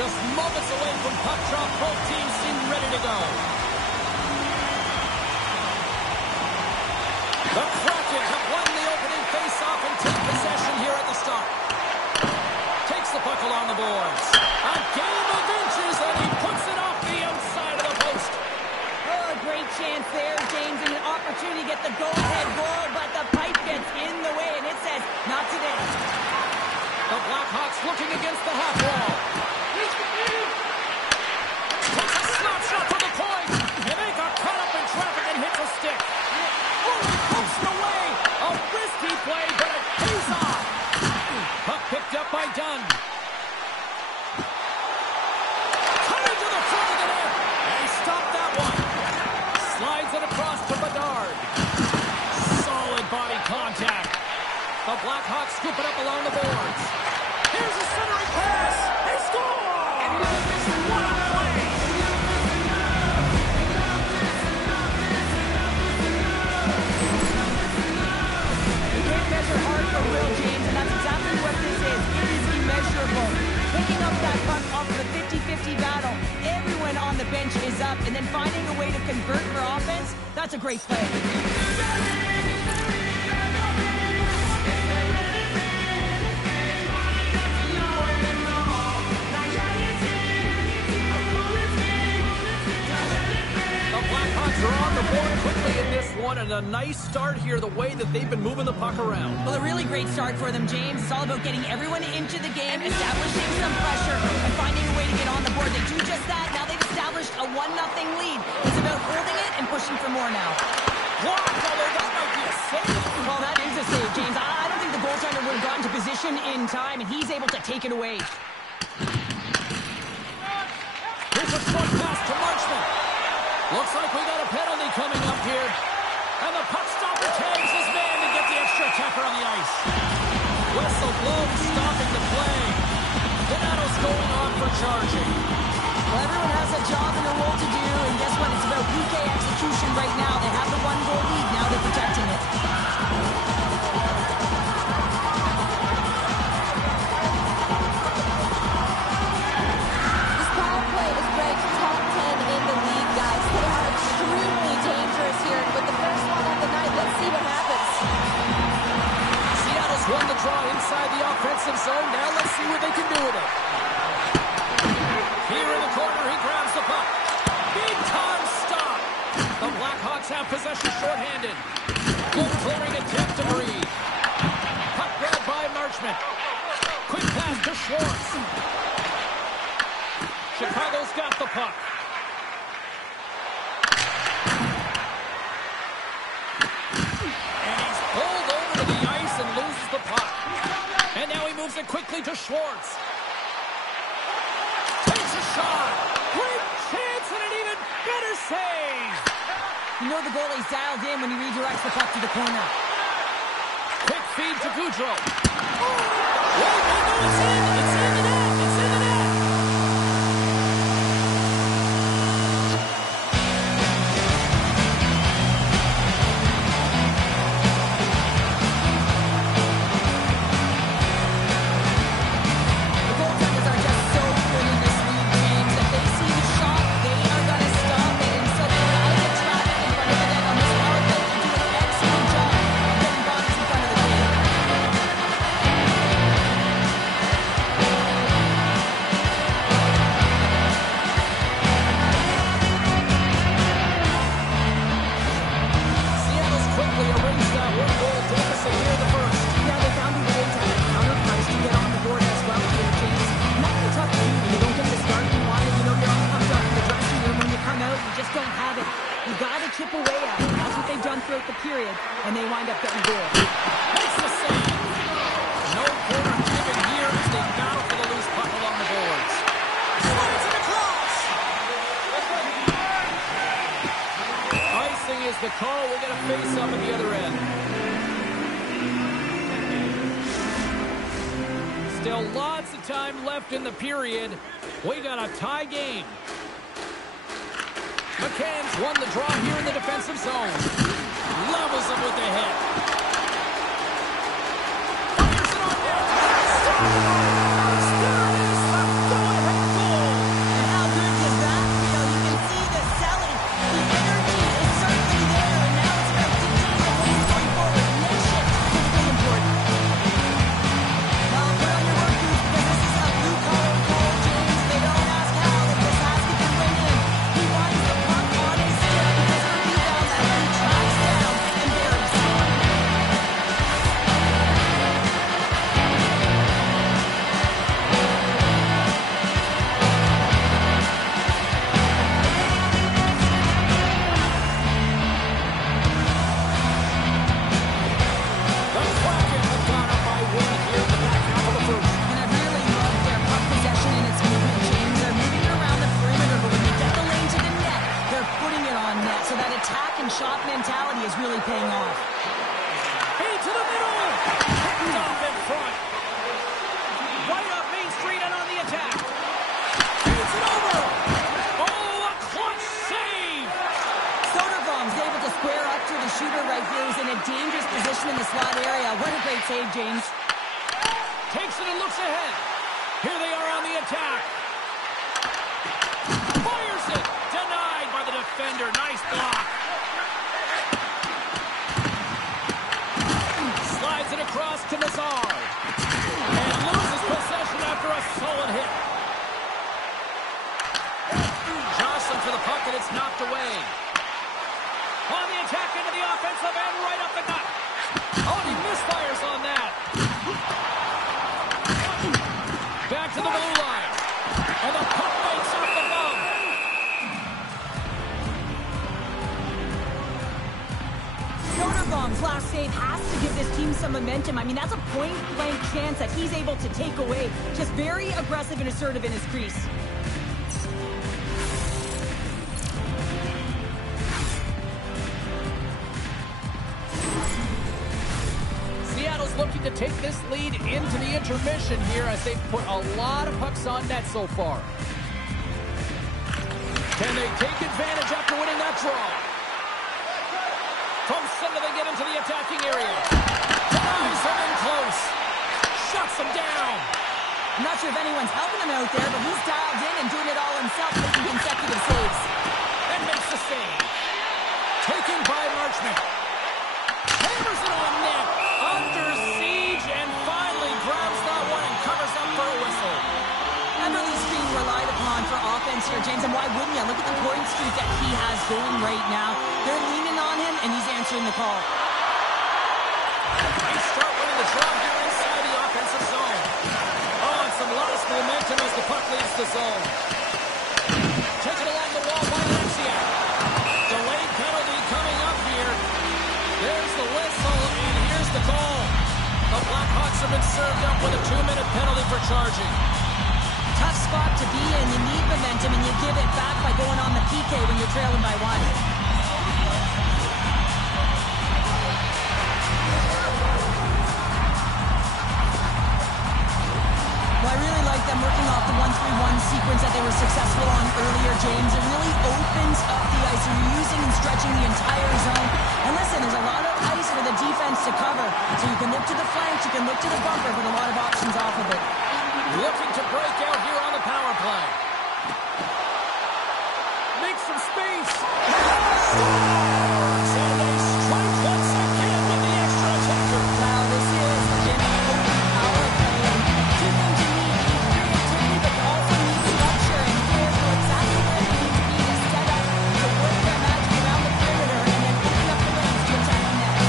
Just moments away from puck drop. Both teams seem ready to go. The Kraken have won the opening face-off and take possession here at the start. Takes the puck along the boards. A game of inches, and he puts it off the outside of the post. Oh, a great chance there, James, and an opportunity to get the go-ahead goal, but the pipe gets in the way, and it says, not today. The Blackhawks looking against the half wall. Takes a snapshot from the point, and they got caught up in traffic and hits a stick. Oh, he pokes it away. A risky play, but it pays off. Puck picked up by Dunn. Coming to the front of the net. And he stopped that one. Slides it across to Bedard. Solid body contact. The Blackhawks scoop it up along the boards. Here's a centering pass. They score! What a play! You can't measure hard for real, James, and that's exactly what this is. It is immeasurable. Picking up that puck off of a 50-50 battle, everyone on the bench is up, and then finding a way to convert for offense, that's a great play. They're on the board quickly in this one, and a nice start here, the way that they've been moving the puck around. Well, a really great start for them, James. It's all about getting everyone into the game, establishing some pressure, and finding a way to get on the board. They do just that. Now they've established a 1-0 lead. It's about holding it and pushing for more now. Wow, that might be a save. Well, that is a save, James. I don't think the goaltender would have gotten to position in time, and he's able to take it away. Here's a short pass to Marchman. Looks like we got a penalty coming up here. And the puck stopper tags his man to get the extra attacker on the ice. Whistle blows, stopping the play. Donato's going on for charging. Well, everyone has a job and a role to do, and guess what? It's about PK execution right now. They have the 1-goal lead. Now they're protecting it. This power play is ranked top 10 in the league, guys. They are extremely dangerous here. And with the first one of the night, let's see what happens. Seattle's won the draw inside the offensive zone. Now let's see what they can do with it. Here in the corner, he grabs the puck. Big time stop. The Blackhawks have possession shorthanded. Good clearing attempt to Breed. Puck grabbed by Marchman. Quick pass to Schwartz. Chicago's got the puck. And he's pulled over to the ice and loses the puck. And now he moves it quickly to Schwartz. Takes a shot. Great chance and an even better save. You know the goalie's dialed in when he redirects the puck to the corner. Quick feed to Goudreau. Wait, no, it's in. It's in the net. It's in the net. The goaltenders are just so good in this league, James. If they see the shot, they are going to stop it. And so they're out of traffic in front of the net on this power play to do an excellent job of getting bodies in front of the net. Seattle's quickly erased that one-goal deficit here in the first. Yeah, they found a way to counterpunch to get on the board as well here, James. Nothing tough to do when you don't get the start you wanted. You know you're all pumped up in the dressing room. When you come out, you just don't have it. You got to chip away at it. That's what they've done throughout the period, and they wind up getting goal. Makes the save. No corner given here as they battle for the loose puck along the boards. Slides it across. Icing is the call. We'll get a face-up at the other end. Still lots of time left in the period. We got a tie game. McCann's won the draw here in the defensive zone. Levels him with the hit. Fires it on net. Scores! There it is, the go-ahead goal. right here, who's in a dangerous position in the slot area. What a great save, James. Takes it and looks ahead. Here they are on the attack. Fires it. Denied by the defender. Nice block. Slides it across to Nazar. And loses possession after a solid hit. Jostling for the puck, and it's knocked away. On the attack into the offensive end, right up the gut. Oh, he misfires on that. Back to the blue line. And the puck makes off the bum. Soderblom's last save has to give this team some momentum. I mean, that's a point-blank chance that he's able to take away. Just very aggressive and assertive in his crease. Seattle's looking to take this lead into the intermission here as they've put a lot of pucks on net so far. Can they take advantage after winning that draw? From center they get into the attacking area. Denies him in close. Shuts him down. I'm not sure if anyone's helping him out there, but he's dialed in and doing it all himself, making consecutive saves. And makes the save. Taken by Marchment. Hammers it on net. Under siege and finally grabs that one and covers up for a whistle. Everly's being relied upon for offense here, James, and why wouldn't you? Look at the point streak that he has going right now. They're leaning on him, and he's answering the call. They start winning the draw here inside the offensive zone. Oh, and some lost momentum as the puck leaves the zone. Taken along the wall by Alexiak. Delayed penalty coming up here. There's the whistle, and here's the call. The Blackhawks have been served up with a 2-minute penalty for charging. Tough spot to be in. You need momentum, and you give it back by going on the PK when you're trailing by one. Well, I really like them working off the 1-3-1 sequence that they were successful on earlier, James. It really opens up the ice. You're using and stretching the entire zone. And listen, there's a lot of ice for the defense to cover. So you can look to the flanks, you can look to the bumper, but a lot of options off of it. Looking to break out here on the power play. Make some space. So they strike once again with the extra attacker. Wow, this is Jimmy power play. Two things you need. You need creativity, but you also need structure. And players know exactly where they need to be to set up, to work their magic around the perimeter, and then open up the lanes to attack the net.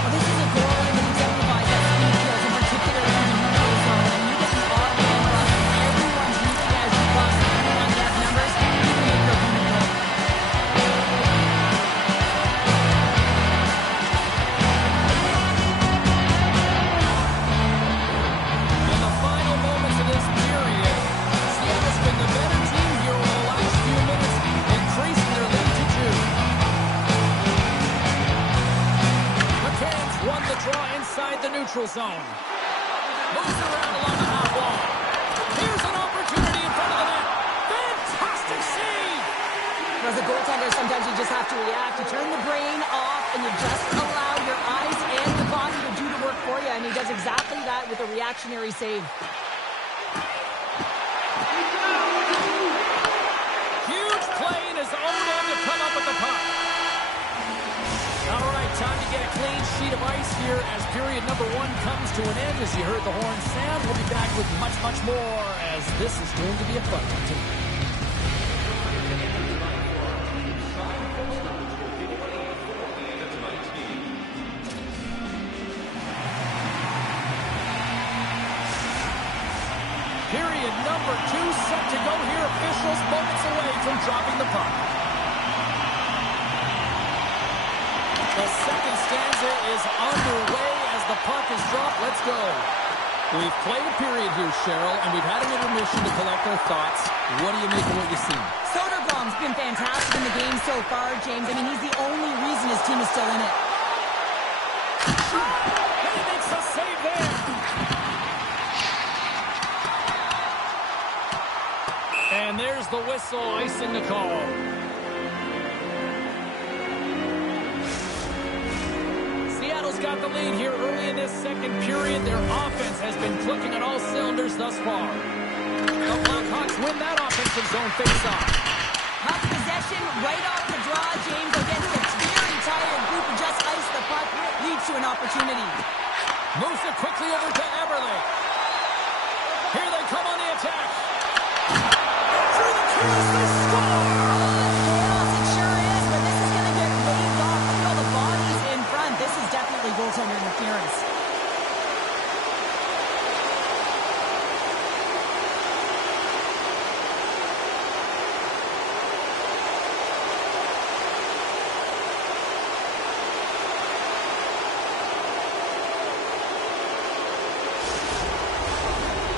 Well, this is a goal that exemplifies that speed skills, in particular in the neutral zone. And you get the odd man rush, everyone's moving as you possibly want to have numbers, you can make your opponent play. In the final moments of this period, Seattle's been the better team here over the last few minutes, increasing their lead to 2. The Canes won the draw inside the neutral zone. Moves around along the half wall. Here's an opportunity in front of the net. Fantastic save! As a goaltender, sometimes you just have to react. You turn the brain off, and you just allow your eyes and the body to do the work for you, and he does exactly that with a reactionary save. Huge play in his own end to come up with the puck. All right, time to get a clean sheet of ice here as period number 1 comes to an end. As you heard the horn sound, we'll be back with much, much more as this is going to be a fun one tonight. Period number 2 set to go here. Officials moments away from dropping the puck. The second stanza is underway as the puck is dropped. Let's go. We've played a period here, Cheryl, and we've had an intermission to collect our thoughts. What do you make of what you've seen? Soderblom's been fantastic in the game so far, James. I mean, he's the only reason his team is still in it. And he makes a save there. And there's the whistle icing the call. got the lead here early in this second period. Their offense has been clicking on all cylinders thus far. The Blackhawks win that offensive zone faceoff. Puck possession right off the draw, James, against a very tired group who just iced the puck, leads to an opportunity. Moves it quickly over to Eberle. Here they come on the attack. Through the crease, they score! Chaos, it sure is, but this is going to get waved off. Look at all the bodies in front. This is definitely goaltender interference.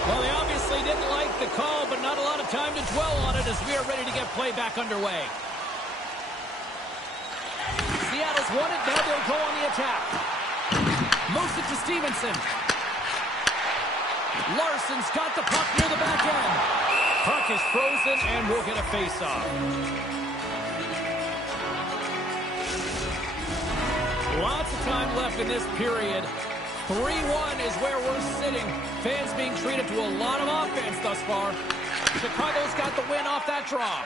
Well, they obviously didn't like the call, but not a lot of time to dwell on it as we are ready to get play back underway. Seattle's won it, now they'll go on the attack. Moves it to Stevenson. Larson's got the puck near the back end. Puck is frozen and we'll get a face-off. Lots of time left in this period. 3-1 is where we're sitting. Fans being treated to a lot of offense thus far. Chicago's got the win off that draw.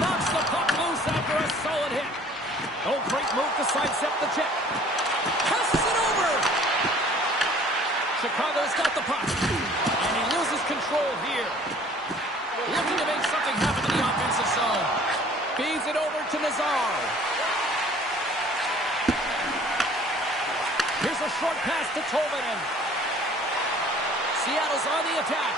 Knocks the puck loose after a solid hit. Oh, great move to sidestep the check. Passes it over. Chicago's got the puck. And he loses control here. Looking to make something happen in the offensive zone. Feeds it over to Nazar. Here's a short pass to Tolvanen. Seattle's on the attack.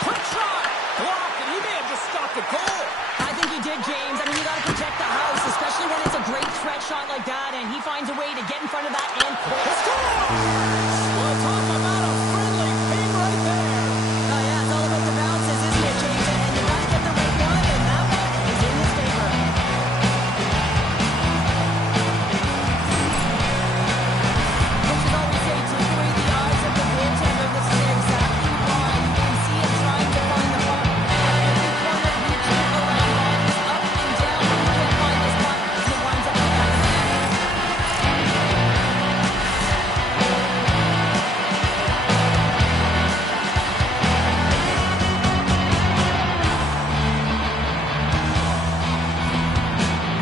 Quick shot! Blocked, and he may have just stopped the goal. I think he did, James. I mean, you got to protect the house, especially when it's a great threat shot like that, and he finds a way to get in front of that and Scores! Well, talk about a friendly ping right there. Oh, yeah, it's all about the bounces, isn't it, James? And you got to get the right one, and that one is in his favor. Coaches always say, take away the eyes of the goaltender. This is exactly why. You can see him trying to find the puck. Every corner, reaching around bodies, up and down. He can't find this puck, so it winds up in the back.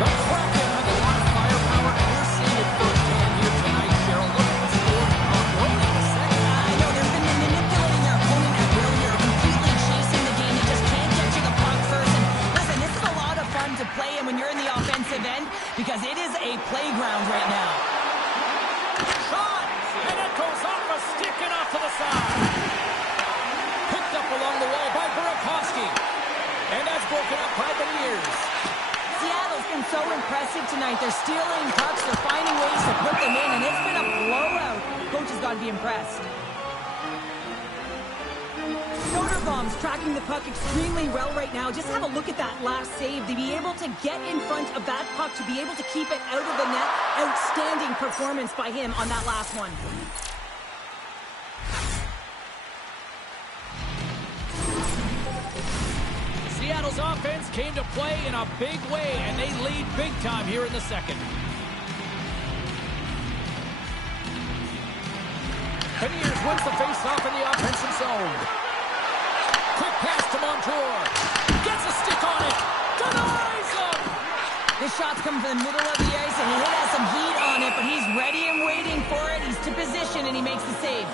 The Kraken have a lot of firepower, and we're seeing it firsthand here tonight, Cheryl. Look at the score. Rolling in the second. I know they've been manipulating their opponent at will here, completely chasing the game. They just can't get to the puck first. And listen, this is a lot of fun to play in when you're in the offensive end because it is a playground right now. Shot! And it goes off a stick and off to the side. Picked up along the wall by Burakovsky. And that's broken up by the Bears. Seattle's been so impressive tonight. They're stealing pucks, they're finding ways to put them in, and it's been a blowout. Coach has got to be impressed. Soderbaum's tracking the puck extremely well right now. Just have a look at that last save. To be able to get in front of that puck, to be able to keep it out of the net. Outstanding performance by him on that last one. Seattle's offense came to play in a big way, and they lead big time here in the second. Beniers wins the face-off in the offensive zone. Quick pass to Montour. Gets a stick on it. Denies him. This shot's coming from the middle of the ice, and he has some heat on it, but he's ready and waiting for it. He's to position, and he makes the save.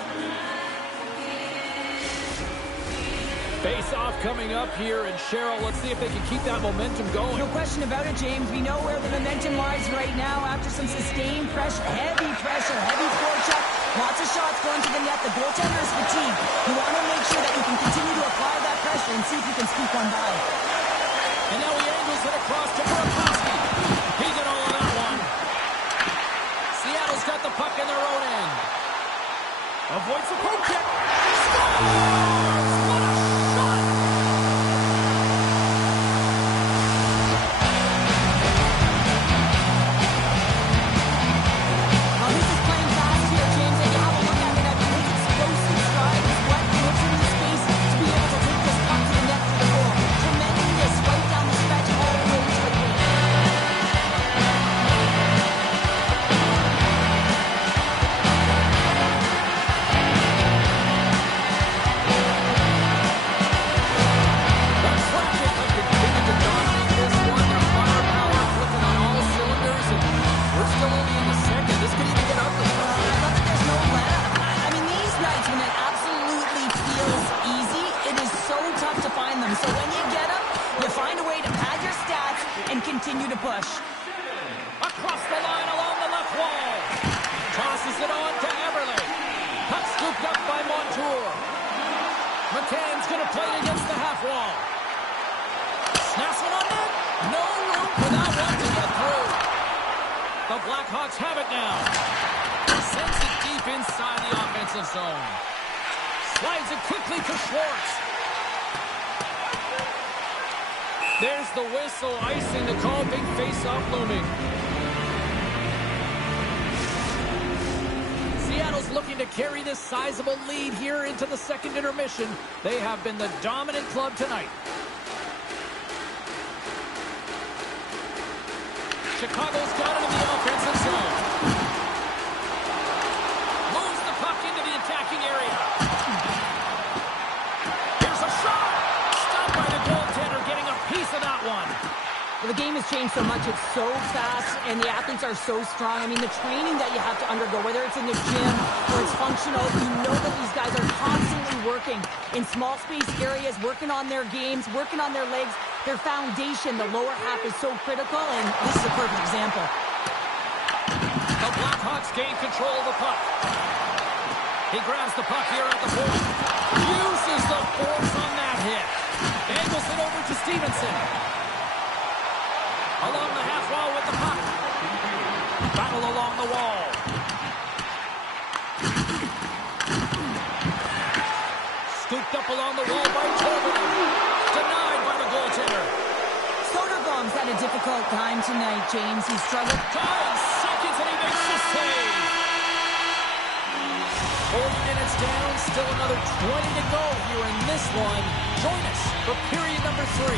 Face-off coming up here, and Cheryl, let's see if they can keep that momentum going. No question about it, James. We know where the momentum lies right now after some sustained pressure, heavy forecheck. Lots of shots going to the net. The goaltender is fatigued. You want to make sure that you can continue to apply that pressure and see if you can squeak one by. And now he angles it across to Burakovsky. He did all of that one. Seattle's got the puck in their own end. Avoids the poke check. Scores! What a shot! Well, this is playing fast here, James, and you have a look at it. I mean, his explosive stride is what puts him in the space to be able to take this puck to the net for the goal. Tremendous right down the stretch all the way to the goal. them. So when you get them, you find a way to pad your stats and continue to push. Across the line along the left wall. Tosses it on to Everly. Puck scooped up by Montour. McCann's going to play it against the half wall. Snaps it on net. No room for that one to get through. The Blackhawks have it now. Sends it deep inside the offensive zone. Slides it quickly to Schwartz. There's the whistle, icing the call. Big face-off looming. Seattle's looking to carry this sizable lead here into the second intermission. They have been the dominant club tonight. Chicago's got it in the offensive zone. Moves the puck into the attacking area. Here's a shot. Stopped by the goaltender, getting a piece of that one. Well, the game has changed so much. It's so fast, and the athletes are so strong. I mean, the training that you have to undergo, whether it's in the gym or it's functional, you know that these guys are constantly working in small space areas, working on their games, working on their legs. Their foundation, the lower half, is so critical, and this is a perfect example. The Blackhawks gain control of the puck. He grabs the puck here at the point. Uses the force on that hit. Angles it over to Stevenson. Along the half wall with the puck. Battle along the wall. Scooped up along the wall by Tobin. Denied by the goaltender. Soderblom's had a difficult time tonight, James. He struggled. 5 seconds and he makes the save. 40 minutes down, still another 20 to go here in this one. Join us for period number 3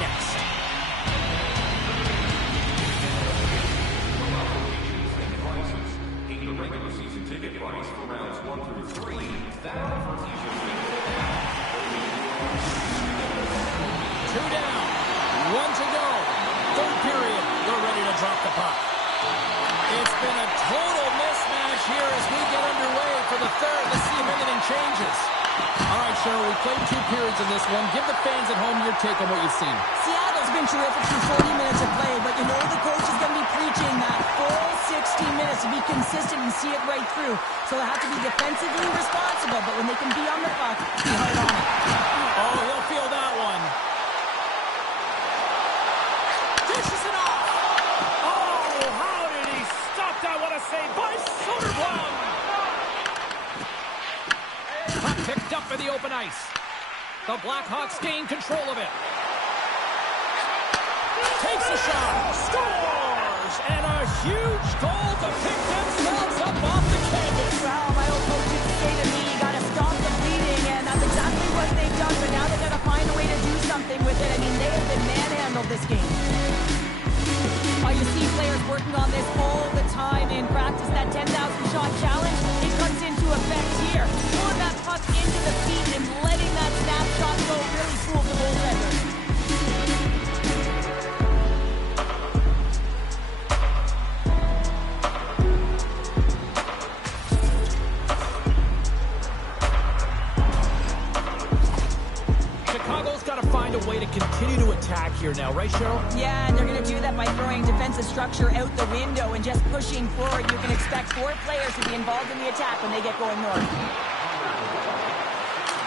next. Regular season ticket price for rounds 1 through 3. Two down, 1 to go. Third period, they're ready to drop the puck. It's been a total mismatch here as we get underway for the third. Let's see if anything changes. All right, Cheryl, we played 2 periods in this one. Give the fans at home your take on what you've seen. Seattle's been terrific through 40 minutes of play, but you know the coach is going to be preaching that full 60 minutes to be consistent and see it right through. So they have to be defensively responsible, but when they can be on the puck, be hard on it. Oh, he'll feel that one. Dishes it off. Oh, how did he stop that? What a save by Soderblom. Puck picked up for the open ice. The Blackhawks gain control of it. Takes a shot. Scores! And a huge goal to pick themselves up off the canvas. Well, my old coach used to say to me, you got to stop the bleeding, and that's exactly what they've done, but now they've got to find a way to do something with it. I mean, they have been manhandled this game. You see players working on this all the time in practice. That 10,000 shot challenge, it comes into effect here. Pulling that puck into the feet and letting that snapshot go really fools the goaltender. A way to continue to attack here now, right, Cheryl? Yeah, and they're going to do that by throwing defensive structure out the window and just pushing forward. You can expect 4 players to be involved in the attack when they get going north.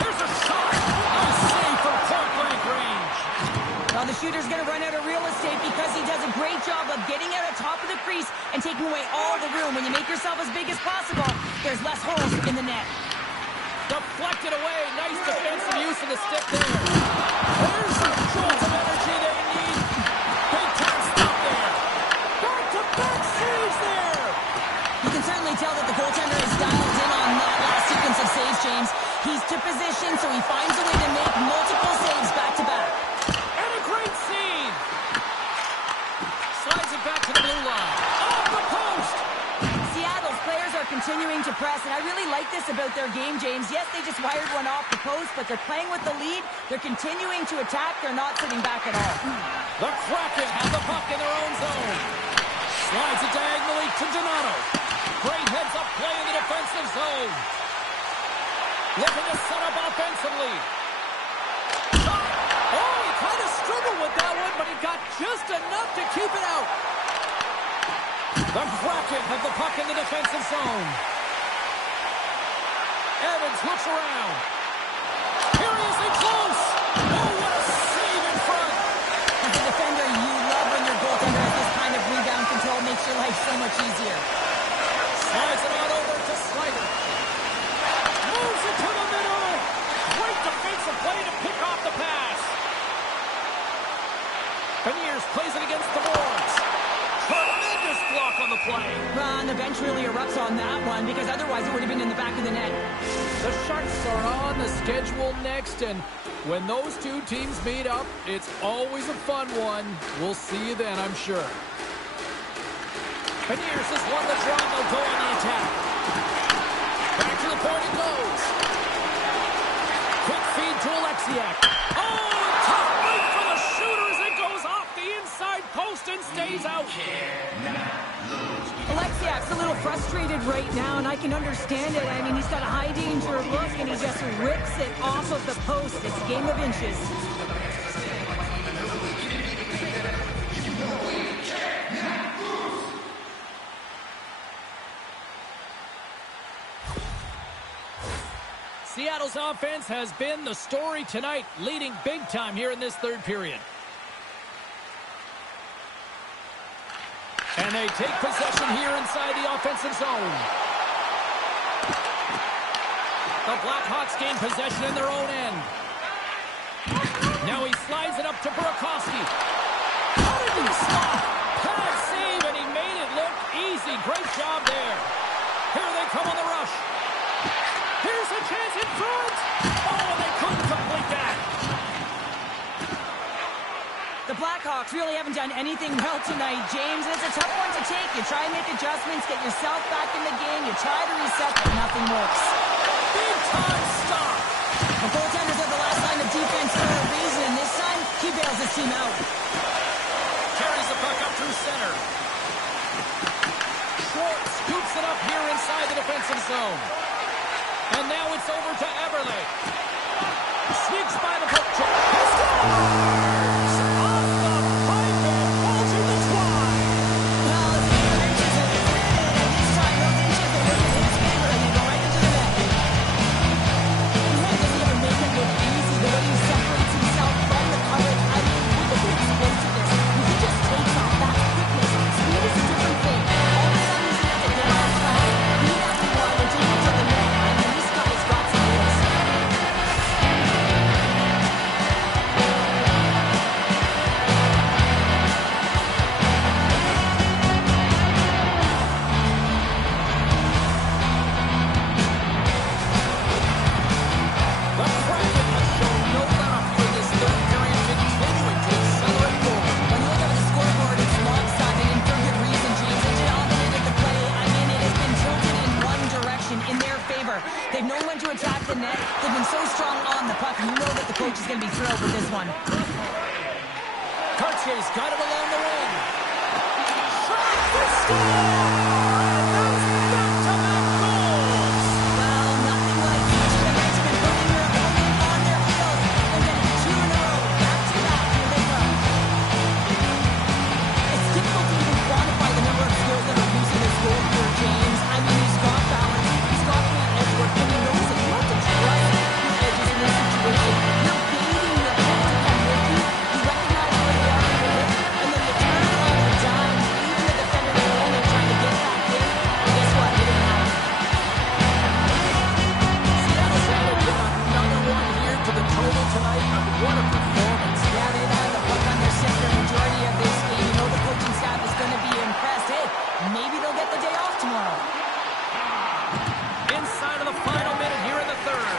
There's a shot! A save from point-blank range. Well, the shooter's going to run out of real estate because he does a great job of getting out on top of the crease and taking away all the room. When you make yourself as big as possible, there's less holes in the net. Deflected away. Nice defensive use of the stick there. There's the jolt of energy they need. Big time stop there. Back-to-back saves there. You can certainly tell that the goaltender is dialed in on that last sequence of saves, James. He's to position, so he finds a way to make multiple saves back-to-back. And a great save. Slides it back to the blue line. Off the post. Seattle's players are continuing to press, and I really like this about their game, James. Yes, they just wired one off the post, but they're playing with the lead. They're continuing to attack. They're not sitting back at all. The Kraken have the puck in their own zone. Slides it diagonally to Donato. Great heads-up play in the defensive zone. Looking to set up offensively. Shot! shot, just enough to keep it out. The Kraken have the puck in the defensive zone. Evans looks around. Curiously close. Oh, what a save in front. As a defender, you love when your goaltender has this kind of rebound control. Makes your life so much easier. Slides it on over to Slider. Moves it to the middle. Great defensive play to pick off the pass. Beniers plays it against the boards. Tremendous block on the play. Well, and the bench really erupts on that one because otherwise it would have been in the back of the net. The Sharks are on the schedule next, and when those two teams meet up, it's always a fun one. We'll see you then, I'm sure. Beniers has won the draw. They'll go on the attack. Back to the point it goes. Quick feed to Alexiak. Oh, tough break for the shooters. It goes off the inside post and stays out. Alexiak's a little frustrated right now, and I can understand it. I mean, he's got a high danger look, and he just rips it off of the post. It's a game of inches. Seattle's offense has been the story tonight, leading big time here in this third period. And they take possession here inside the offensive zone. The Blackhawks gain possession in their own end. Now he slides it up to Burakovsky. How did he stop? Pad save, and he made it look easy. Great job there. Here they come on the rush. Here's a chance in front. Oh, they couldn't complete that. The Blackhawks really haven't done anything well tonight, James. It's a tough one to take. You try and make adjustments, get yourself back in the game. You try to reset, but nothing works. Big time stop. The goaltenders are the last line of defense for a reason, and this time, he bails his team out. Carries the puck up through center. Schwartz scoops it up here inside the defensive zone. And now it's over to Eberle. Sneaks by the puck. He scores! Off the pipe and pulls you the twine. Well, it's the inches of the net, and this time those inches are in his favor, and they go right into the net. He doesn't even make it look easy. The way he separates himself from the coverage, I mean, look at the explosiveness. He just takes off that quickness. Speed is a different thing. All of a sudden, he's able to get off fast, beat everyone, and take it to the net. I mean, this guy's got some wheels. The Kraken have shown no let-up here in this third period, continuing to accelerate forward. When you look at the scoreboard, it's lopsided, and for good reason, James. They dominated the play. I mean, it has been tilted in one direction, in their favor. They've known when to attack the net. They've been so strong on the puck, and you know that the coach is going to be thrilled with this one. Cartier's got it along the wing. Shot for score! And those back-to-back goals! Well, nothing like each defenseman putting their opponent on their heels and getting two in a row, back-to-back. Here they come. It's difficult to even quantify the number of skills that are using this goal here, James. I mean, he's got balance, he's got great edge work, and he knows it. You have to trust your edges in this situation. You're baiting your opponent to come with you. You recognize where they are in your hip, and then you turn on a dime, leaving the defender alone and trying to get back in. And guess what? It didn't happen. Seattle's added yet another one here to the total tonight. What a performance. Yeah, they've had the puck on their stick the majority of this game. You know the coaching staff is going to be impressed. Hey, maybe they'll get the day off tomorrow. Inside of the final minute here in the third.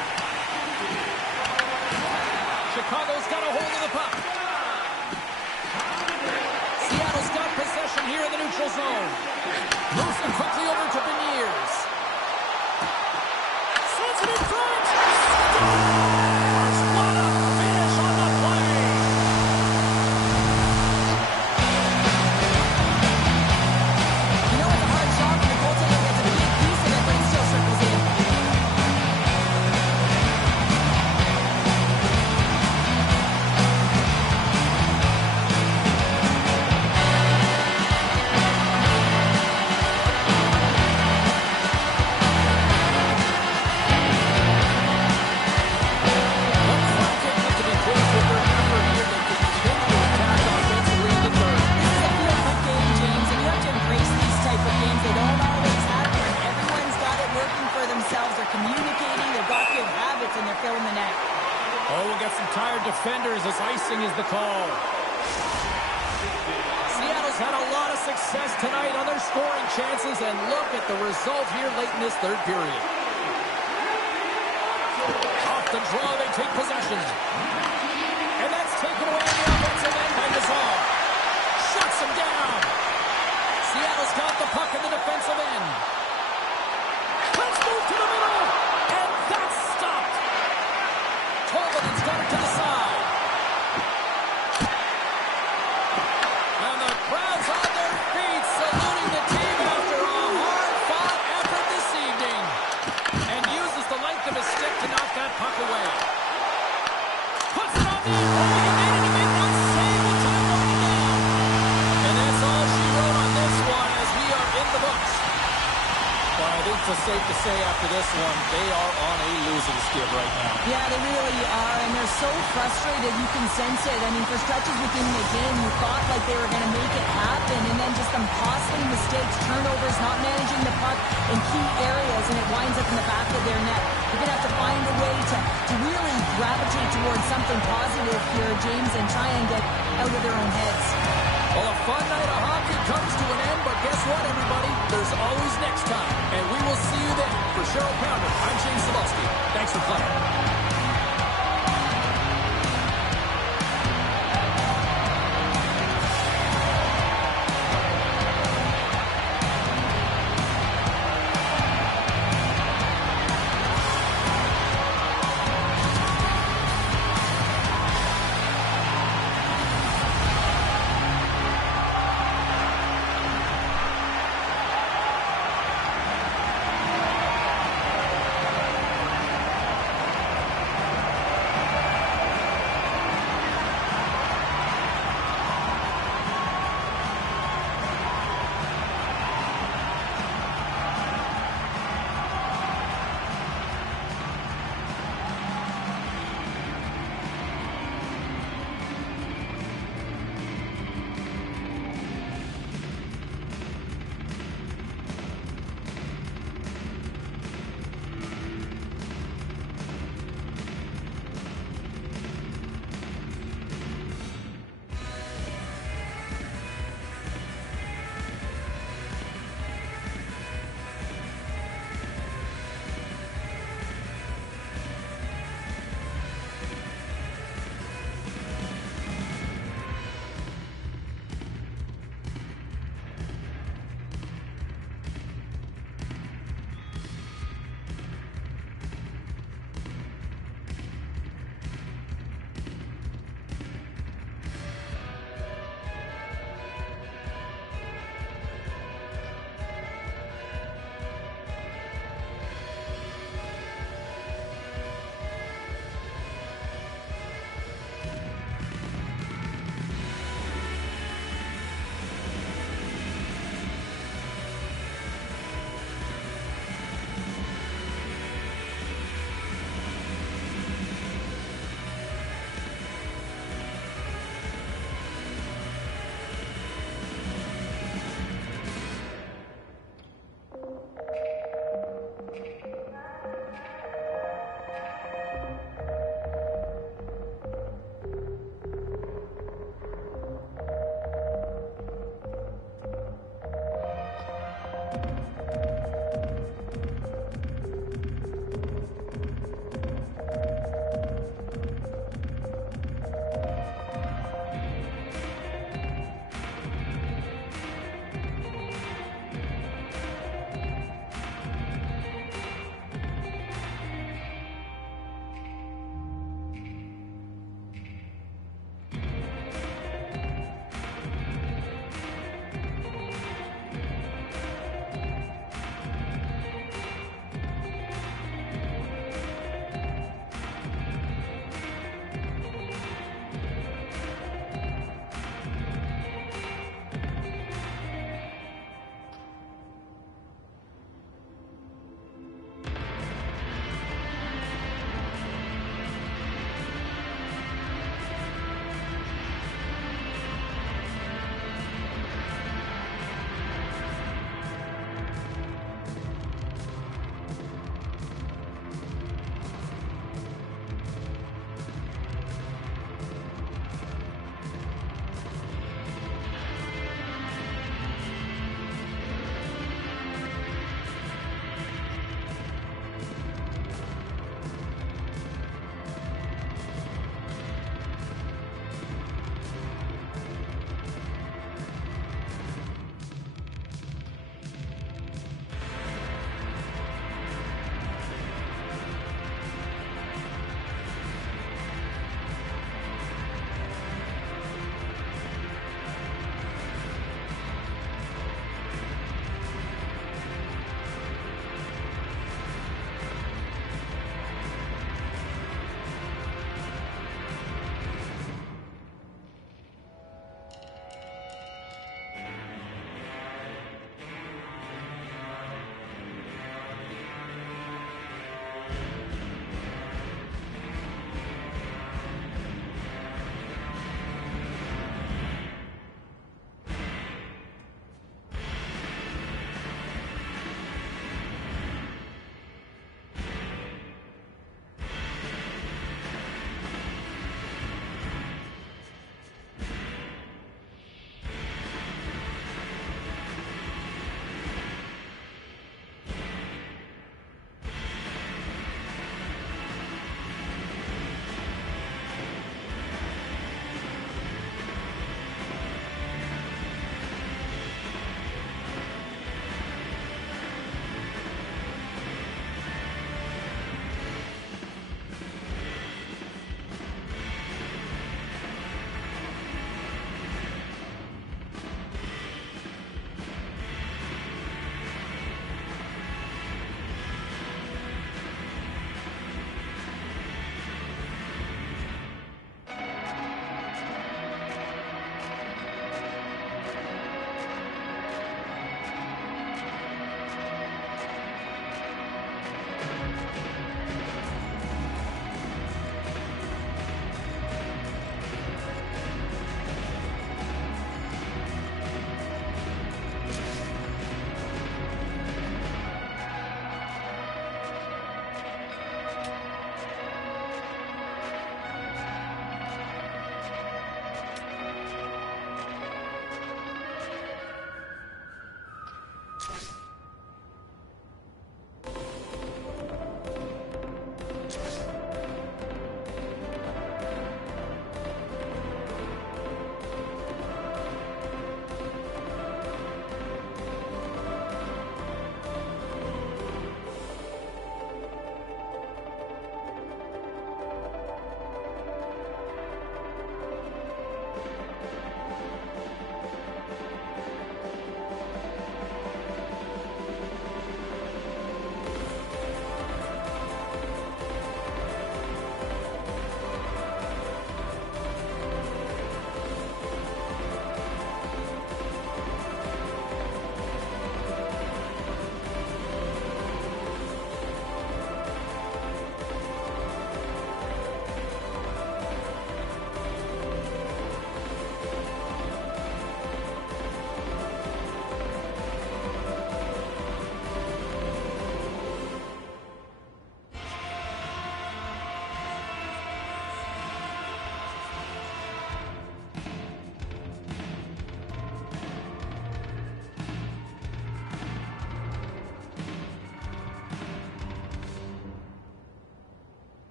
Chicago's got a hold of the puck. Seattle's got possession here in the neutral zone. Moves it quickly over to Beniers. Sends it in front. Scores! What a finish on the play. You know it's a hard shot when the goaltender gets a big piece of it, but he still circles in. in the net. Oh, we'll get some tired defenders as icing is the call. Seattle's had a lot of success tonight on their scoring chances, and look at the result here late in this third period. Off the draw, they take possession. And that's taken away in the offensive end by Nazar. Shuts him down. Seattle's got the puck in the defensive end. Let's move to the middle. And that's stopped. Tolman's got it to the side. And the crowd's on their feet, saluting the team after a hard-fought effort this evening. And uses the length of his stick to knock that puck away. Puts it on the end. He made it a big one. Save with time running down. And that's all she wrote on this one as we are in the books. Well, I think it's safe to say after this one, they are on a losing skid right now. Yeah, they really are, and they're so frustrated. You can sense it. I mean, for stretches within the game, you thought like they were going to make it happen, and then just some costly mistakes, turnovers, not managing the puck in key areas, and it winds up in the back of their net. You're going to have to find a way to really gravitate towards something positive here, James, and try and get out of their own heads. Well, a fun night of hockey comes to an end, but guess what, everybody? There's always next time, and we will see you then. For Cheryl Pounder, I'm James Cebulski. Thanks for playing.